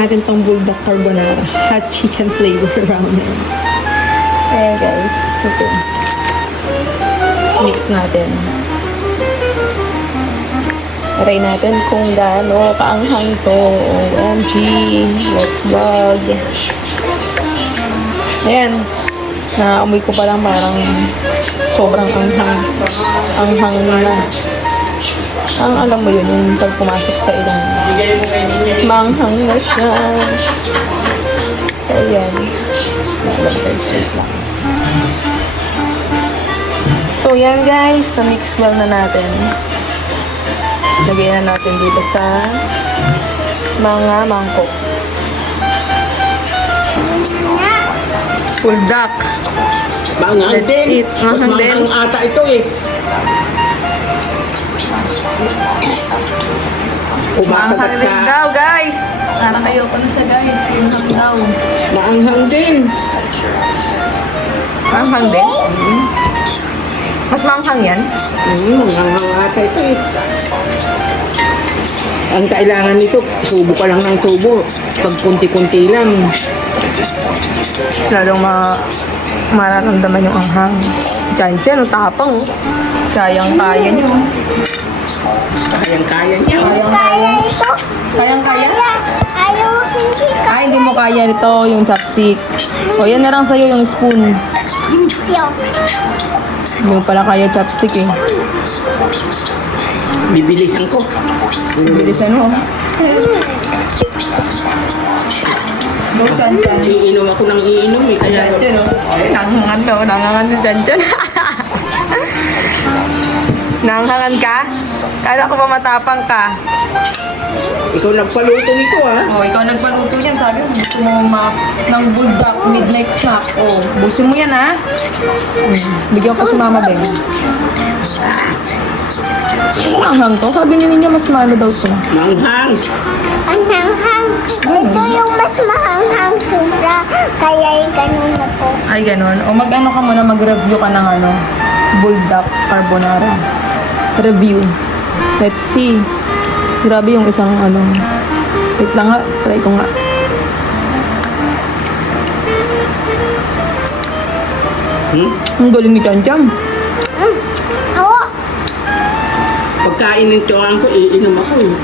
natin tong bulldog carbonara. Hot chicken flavor ramen. Ayan guys. Ito. Mix natin. Try natin kung gaano kaanghang to. OMG. Let's vlog. Ayan. Naamoy ko pa lang parang sobrang anghang. Anghang na. Ang alam mo yun, yung pag pumasok sa ilong. Manghang na siya. Ayan. So yan guys, na-mix well na natin. Lagyan na natin dito sa mga mangkok. Full duck. Manghang Let's din. eat. Mas Manghang din. manghang ata ito eh. Manghang din daw guys. Parang ayoko na siya guys. Manghang daw. Maanghang din. Manghang din? Mas manghang yan? Manghang ata ito eh. Ang kailangan nito, subo ka lang ng subo. Pag kunti-kunti lang. Lalong mararamdaman yung anghang. Diyan, tapang. Kayang-kaya niyo. Kayang-kaya niya. Kayang-kaya. Kayang-kaya? Ayaw, hindi ka. Ay, hindi mo kaya nito yung chopstick. O, yan na lang sa'yo yung spoon. Hindi mo pala kaya chopstick eh. Bibilisan ko. Bilisan mo. No, chan-chan. Iinom ako ng iinom eh. Kaya Chan-chan, oh. Nangangan na chan-chan. Nangangan ka? Kala ko ba matapang ka? ikaw nagpaluto nito ah. Oh, ikaw nagpaluto yan. Sabi mo, gusto mo ng bulldog midnight snack. Oh, busin mo yan, ha? Bigyan ko si Mama Ben. Manghang to. Sabi ni Ninya, mas maano daw to. Manghang. Ang hanghang. Ito yung mas mahanghang sobra. Kaya yung ganun na po. Ay, ganun. O mag-ano ka muna, mag-review ka ng ano, bulldog carbonara. Review. Let's see. Grabe yung isang ano. Wait lang nga. Try ko nga. Ang galing ni Chan Chan. Oo. Pagkain ng tiyuhan ko, iinom ako eh.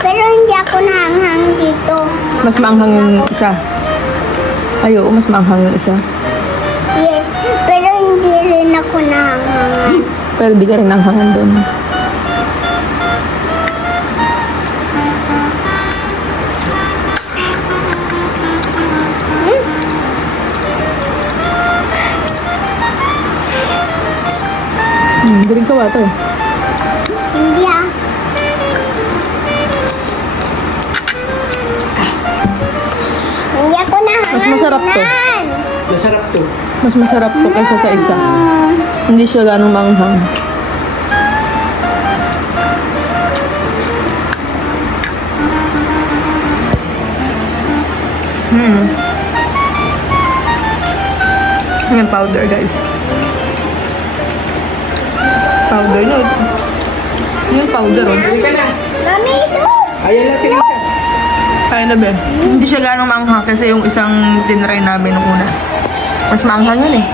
Pero hindi ako nahanghang dito. Mas maanghang yung isa. Ay, oo, mas maanghang yung isa. Yes. Pero hindi rin ako nahanghang. Pero di ka rin nanghangan doon. Galing ka water. Hindi ah. Hindi ako nahanghang. Mas masarap to. Masarap to. Mas masarap to kaysa sa isa. Hindi siya ganong maanghang. Ayan, powder guys. Powder no. Yung powder oh. Halika na. Mami, ito. Ayan na, sige siya. Kaya na ba? Hindi siya ganong maanghang kasi yung isang tinry namin nung una. Mas maanghang yun eh.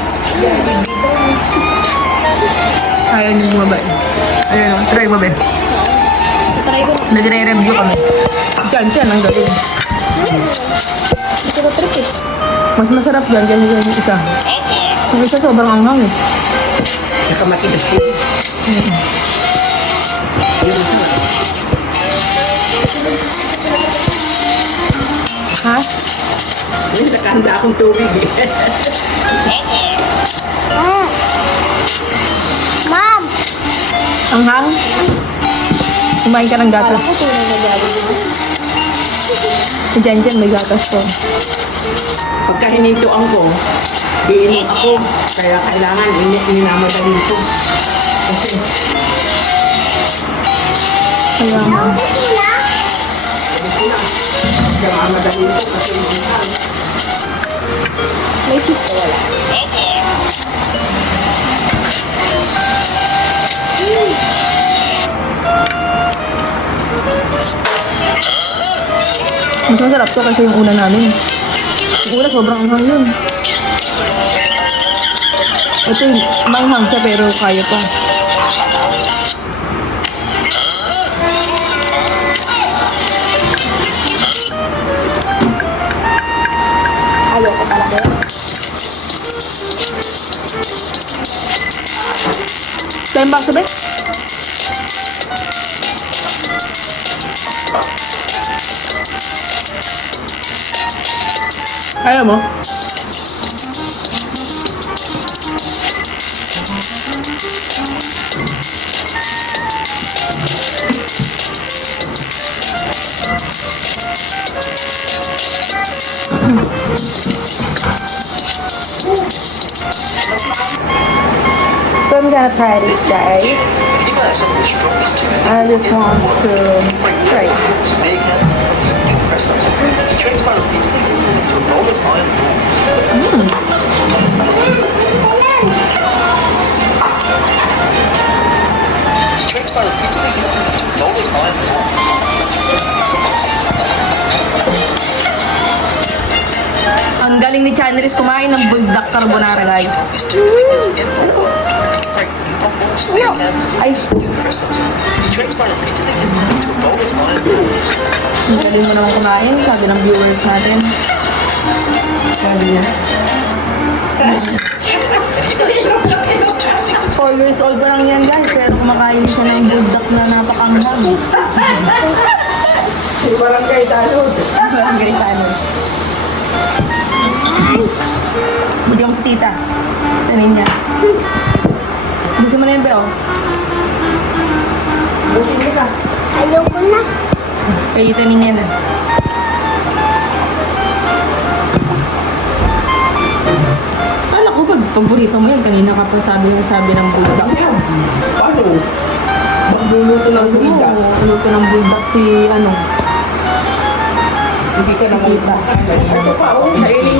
Ayaw niyo bumaba eh. Ayan o, try mo ba? Try ko. Nagre-review kami. Diyan, ang galing. Ito ko trip eh. Mas masarap yan, yan yung isa. Yung isa sobrang anghang eh. Saka matigas po. Yung masarap. Ha? Ay, nakahanda akong tubig eh. Mom! Anghang? Kumain ka ng gatas. Diyan, may gatas to. Pagka hinintuan ko, iinom ako. Kaya kailangan minamadali ko. Kasi Kaya nga. namamadali ko kasi minsan. May cheese ka wala. Mas masarap to kasi yung una namin. Yung una sobrang anghang yun. Ito yung manghang siya pero kaya pa. Ayoko talaga yun. Tayong baso ba? Ayaw mo? So I'm gonna try this, guys. I just want to try it. Ang galing ni Chaneris kumain ng bulldog carbonara, guys. Ay. Ang galing mo naman kumain, sabi ng viewers natin. Sabi niya, 4 years old pa lang yan, guys, pero kumakain siya ng bulldog na napakanghang. si Barangay Tanod. Barangay Tanod. Bigyan mo si tita. Tanin niya. Gusto mo na yun, Beo? Busin mo ka. Ayoko na. Kaya tanin niya na. Kala ko pag paborito mo yan, kanina ka pa sabi ng bulldog. Ano yan? Paano? Magluluto ng gulida. Luto ng bulldog si ano. Hindi ka Si naman. tita. Ito pa, oh. Kainin